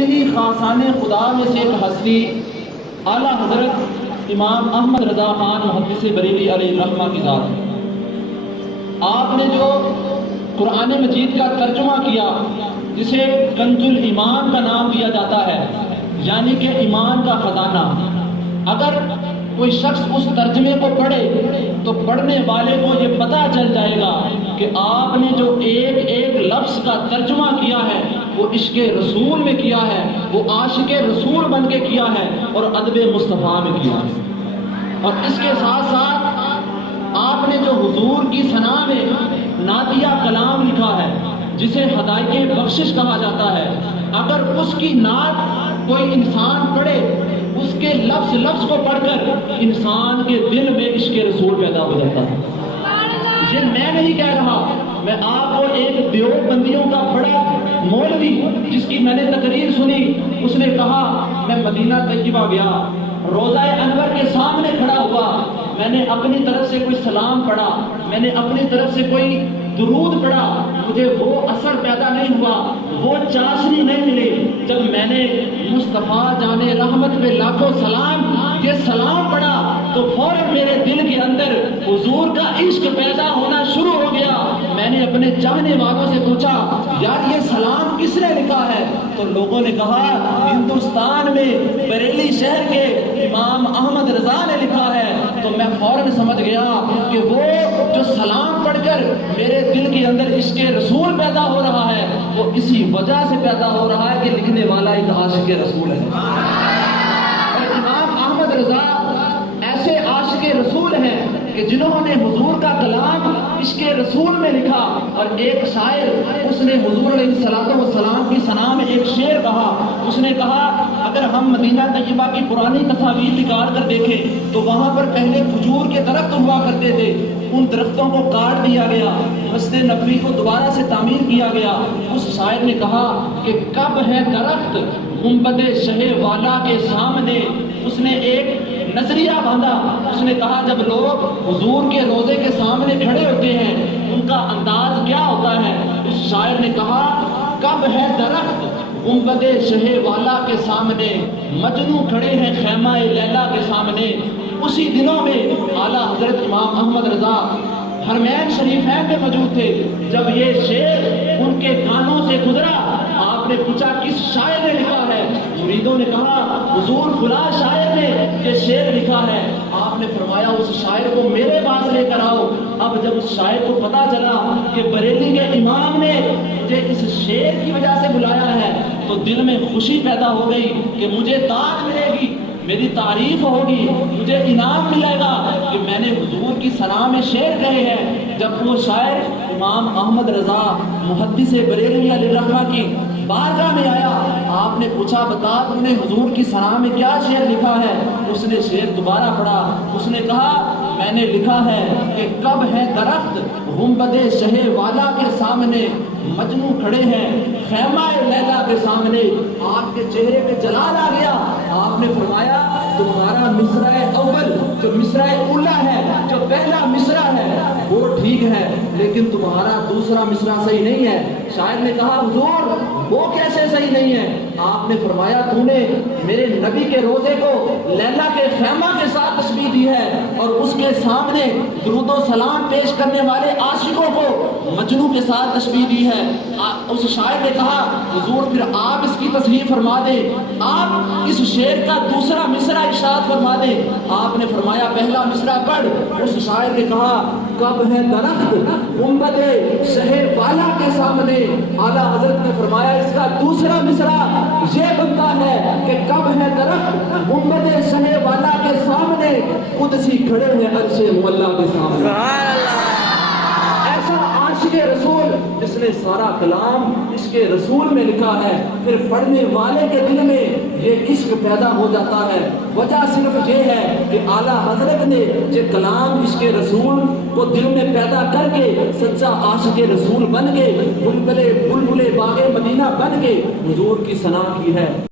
انہی خاصان خدا میں سے ایک ہستی اعلیٰ حضرت امام احمد رضا خان محدث بریلوی علیہ الرحمہ کی ذات ہے۔ آپ نے جو قرآن مجید کا ترجمہ کیا جسے کنز الایمان کا نام دیا جاتا ہے، یعنی کہ ایمان کا خزانہ، اگر کوئی شخص اس ترجمے کو پڑھے تو پڑھنے والے کو یہ پتہ چل جائے گا کہ آپ نے جو ایک ایک لفظ کا ترجمہ کیا ہے وہ عشق رسول میں کیا ہے، وہ عاشق رسول بن کے کیا ہے اور ادب مصطفیٰ میں کیا ہے۔ اور اس کے ساتھ ساتھ آپ نے جو حضور کی ثنا میں نعتیہ کلام لکھا ہے جسے ہدایت بخشش کہا جاتا ہے، اگر اس کی نعت کوئی انسان پڑھے، اس کے لفظ لفظ کو پڑھ کر انسان کے دل میں عشق رسول پیدا ہو جاتا ہے۔ یہ میں نہیں کہہ رہا، میں آپ کو ایک دیوبندیوں کا بڑا مولوی جس کی میں نے تقریر سنی، اس نے کہا میں مدینہ طیبہ گیا، روضہ انور کے سامنے کھڑا ہوا، میں نے اپنی طرف سے کوئی سلام پڑھا، میں نے اپنی طرف سے کوئی درود پڑھا، مجھے وہ اثر پیدا نہیں ہوا، وہ چاشنی نہیں ملی۔ جب میں نے مصطفیٰ جان رحمت پہ لاکھوں سلام یہ سلام پڑھا تو فوراً میرے دل کے اندر حضور کا عشق پیدا ہونا شروع ہو گیا۔ میں نے اپنے چاہنے والوں سے پوچھا یار یہ سلام کس نے لکھا ہے؟ تو لوگوں نے کہا ہندوستان میں بریلی شہر کے امام احمد رضا نے لکھا ہے۔ تو میں فوراً سمجھ گیا کہ وہ جو سلام پڑھ کر میرے دل کے اندر عشق رسول پیدا ہو رہا ہے وہ اسی وجہ سے پیدا ہو رہا ہے کہ لکھنے والا ایک عاشق رسول ہے۔ اور امام احمد رضا ایسے عاشق رسول ہیں کہ جنہوں نے حضور کا کلام عشق رسول میں لکھا، اور ایک شاعر اس نے حضور علیہ السلام کی ثنا میں ایک شعر کہا، اس نے کہا اگر ہم مدینہ طیبہ کی پرانی تصاویر نکال کر دیکھیں تو وہاں پر پہلے کھجور کے درخت ہوا کرتے تھے، ان درختوں کو کاٹ دیا گیا، مسجد نبوی کو دوبارہ سے تعمیر کیا گیا۔ اس شاعر نے کہا کہ کب ہے درخت گنبد شہ والا کے سامنے، اس نے ایک نظریہ باندھا، اس نے کہا جب لوگ حضور کے روضے کے سامنے کھڑے ہوتے ہیں ان کا انداز کیا ہوتا ہے؟ اس شاعر نے کہا کب ہے درخت گنبد شہ والا کے سامنے، مجنوں کھڑے ہیں خیمہ لیلا کے سامنے۔ اسی دنوں میں اعلیٰ حضرت امام احمد رضا حرمین شریفین میں موجود تھے، جب یہ شعر ان کے کانوں سے گزرا آپ نے پوچھا کس شاعر نے لکھا ہے؟ مریدوں نے کہا حضور فلاں شاعر نے یہ شعر لکھا ہے۔ آپ نے فرمایا اس شاعر کو میرے پاس لے کر آؤ۔ اب جب اس شاعر کو پتا چلا کہ بریلی کے امام نے مجھے اس شعر کی وجہ سے بلایا ہے تو دل میں خوشی پیدا ہو گئی کہ مجھے تاج ملے گی، میری تعریف ہوگی، مجھے انعام ملے گا کہ میں نے حضور کی ثنا میں شعر کہے ہیں۔ جب وہ شاعر امام احمد رضا محدث بریلوی علیہ الرحمہ کی بارگاہ میں آیا، آپ نے پوچھا بتا تم نے حضور کی ثنا میں کیا شعر لکھا ہے؟ اس نے شعر دوبارہ پڑھا، اس نے کہا میں نے لکھا ہے کہ کب ہے درخت گنبد شہ والا کے سامنے، مجنوں کھڑے ہیں خیمہ لیلا کے سامنے۔ آپ کے چہرے پہ جلال آ گیا، آپ نے فرمایا تمہارا مصرع اول جو مصرع اولا ہے، جو پہلا مصرع ہے وہ ٹھیک ہے لیکن تمہارا دوسرا مصرع صحیح نہیں ہے۔ شاعر نے کہا حضور وہ کیسے صحیح نہیں ہے؟ آپ نے فرمایا تو نے میرے نبی کے روزے کو لیلا کے خیمہ کے ساتھ تشبیہ دی ہے اور اس کے سامنے درود و سلام پیش کرنے والے عاشقوں کو مجنوں کے ساتھ تشبیہ دی ہے۔ اس شاعر نے کہا حضور پھر آپ اس کی تصحیح فرما دیں، آپ اس شعر کا دوسرا مصرع ارشاد فرما دیں۔ آپ نے فرمایا پہلا مصرع پڑھ۔ اس شاعر نے کہا کب ہے درخت گنبد شہ والا کے سامنے، اعلیٰ حضرت نے فرمایا اس کا دوسرا مصرع یہ بنتا ہے کہ کب ہے درخت گنبد شہ والا کے سامنے، قدسی کھڑے ہیں عرش مولا کے سامنے۔ ایسا عاشق رسول جس نے سارا کلام عشق رسول میں لکھا ہے، پھر پڑھنے والے کے دل میں یہ عشق پیدا ہو جاتا ہے۔ وجہ صرف یہ ہے کہ اعلیٰ حضرت نے یہ کلام عشق رسول کو دل میں پیدا کر کے سچا عاشق رسول بن کے بلبلے باغ مدینہ بن کے حضور کی ثنا کی ہے۔